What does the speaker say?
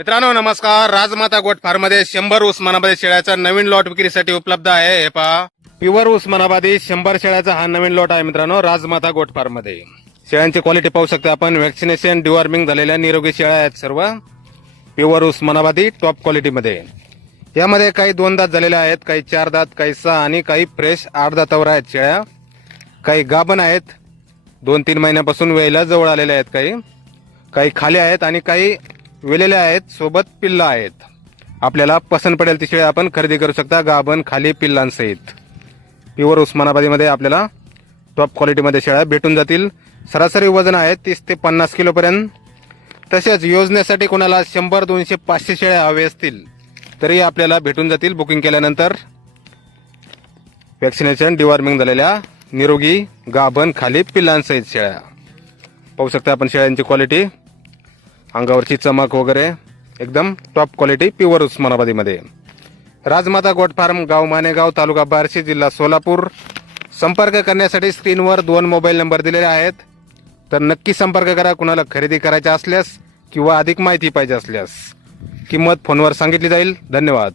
मित्रांनो नमस्कार. राजमाता गोट फार्ममध्ये शंभर उस्मानाबादी शेळ्याचा नवीन लॉट विक्रीसाठी उपलब्ध आहे. हे पहा. प्युअर उस्मानाबादी शंभर शेळ्याचा हा नवीन लॉट आहे मित्रांनो राजमाता गोट फार्ममध्ये शेळ्यांची क्वालिटी पाहू शकता आपण. व्हॅक्सिनेशन डिवॉर्मिंग झालेल्या निरोगी शेळ्या आहेत सर्व. प्युअर उस्मानाबादी टॉप क्वालिटीमध्ये यामध्ये काही दोन दात झालेल्या आहेत. काही चार दात काही सहा आणि काही फ्रेश आठ दातावर आहेत शेळ्या. काही गाभण आहेत. दोन तीन महिन्यापासून वेळेला जवळ आलेल्या आहेत काही. काही खाली आहेत आणि काही वेलेल्या आहेत सोबत पिल्ला आहेत. आपल्याला पसंत पडेल ती शेळ्या आपण खरेदी करू शकता गाभण खाली पिल्लांसहित. प्युअर उस्मानाबादीमध्ये आपल्याला टॉप क्वालिटीमध्ये शेळ्या भेटून जातील. सरासरी वजन आहे तीस ते पन्नास किलोपर्यंत तसेच योजनेसाठी कोणाला शंभर दोनशे पाचशे शेळ्या हवे असतील तरी आपल्याला भेटून जातील. बुकिंग केल्यानंतर वॅक्सिनेशन डिवॉर्मिंग झालेल्या निरोगी गाभण खाली पिल्लांसहित शेळ्या. पाहू शकता आपण शेळ्यांची क्वालिटी अंगावरची चमक वगैरे एकदम टॉप क्वालिटी प्युअर उस्मानाबादीमध्ये. राजमाता गोट फार्म गाव मानेगाव तालुका बार्शी जिल्हा सोलापूर. संपर्क करण्यासाठी स्क्रीनवर दोन मोबाईल नंबर दिलेले आहेत. तर नक्की संपर्क करा कुणाला खरेदी करायचा असल्यास किंवा अधिक माहिती पाहिजे असल्यास. किंमत फोनवर सांगितली जाईल. धन्यवाद.